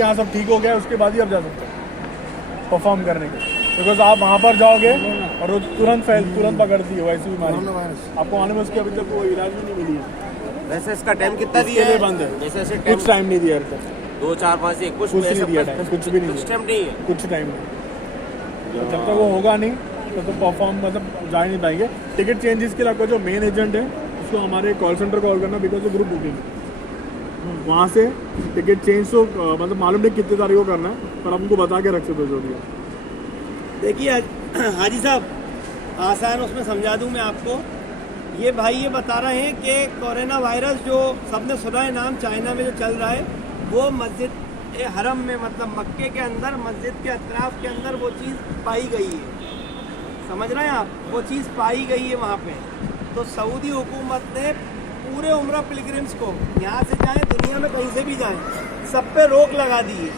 कि हाँ सब ठीक हो गया, उसके बाद ही आप जा सकते हो परफॉर्म करने के। बिकॉज आप वहाँ पर जाओगे और वो तुरंत पकड़ती है वैसी बीमारी, आपको आने में उसकी अभी तक कोई इलाज भी नहीं मिली है। वैसे इसका टाइम कितना दिया इसके है? लिए बंद है, वैसे कुछ टाइम नहीं दिया है, 2 4 5 1 कुछ नहीं दिया टाइम, कुछ भी नहीं कुछ दिया, टाइम नहीं है। कुछ टाइम नहीं। जब तक वो होगा नहीं तो परफॉर्म मतलब जा ही नहीं पाएंगे। टिकट चेंजेस के लिए आपका जो मेन एजेंट है उसको हमारे कॉल सेंटर कॉल करना, बिकॉज वो ग्रुप बुकिंग वहाँ से टिकट चेंज तो मतलब मालूम नहीं कितने तारीख को करना है, पर आप उनको बता के रख सकते हो जो भी है। देखिए हाजी साहब, आसान उसमें समझा दूं मैं आपको। ये भाई ये बता रहे हैं कि कोरोना वायरस जो सबने सुना है नाम, चाइना में जो चल रहा है, वो मस्जिद हरम में मतलब मक्के के अंदर मस्जिद के अतराफ के अंदर वो चीज़ पाई गई है। समझ रहे हैं आप? वो चीज़ पाई गई है वहाँ पे। तो सऊदी हुकूमत ने पूरे उम्रा पिलग्रिम्स को यहाँ से जाएं, दुनिया में कहीं से भी जाएं, सब पे रोक लगा दी है।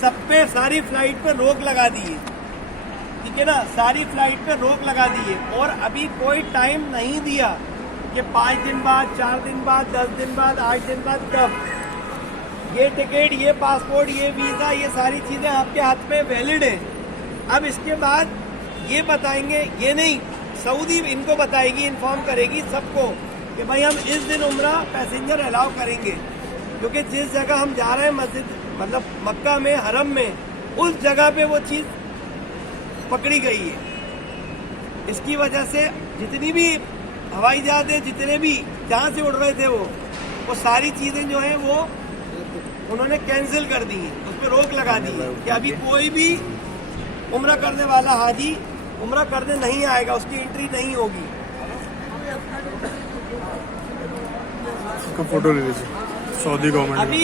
सब पे सारी फ्लाइट पे रोक लगा दी है, ठीक है ना? सारी फ्लाइट पे रोक लगा दी है। और अभी कोई टाइम नहीं दिया कि 5 दिन बाद, 4 दिन बाद, 10 दिन बाद, 8 दिन बाद, कब। ये टिकट, ये पासपोर्ट, ये वीज़ा, ये सारी चीज़ें आपके हाथ में वैलिड है। अब इसके बाद ये बताएंगे, ये नहीं, सऊदी इनको बताएगी, इन्फॉर्म करेगी सबको कि भाई हम इस दिन उम्रा पैसेंजर अलाउ करेंगे, क्योंकि जिस जगह हम जा रहे हैं मस्जिद मतलब मक्का में, हरम में, उस जगह पे वो चीज़ पकड़ी गई है। इसकी वजह से जितनी भी हवाई जहाज़ें, जितने भी जहाँ से उड़ रहे थे वो सारी चीज़ें जो हैं वो उन्होंने कैंसिल कर दी हैं, उस पर रोक लगा दी है कि अभी कोई भी उम्रा करने वाला हाजी उम्रा करने नहीं आएगा, उसकी एंट्री नहीं होगी। फोटो ले लीजिए सऊदी गवर्नमेंट।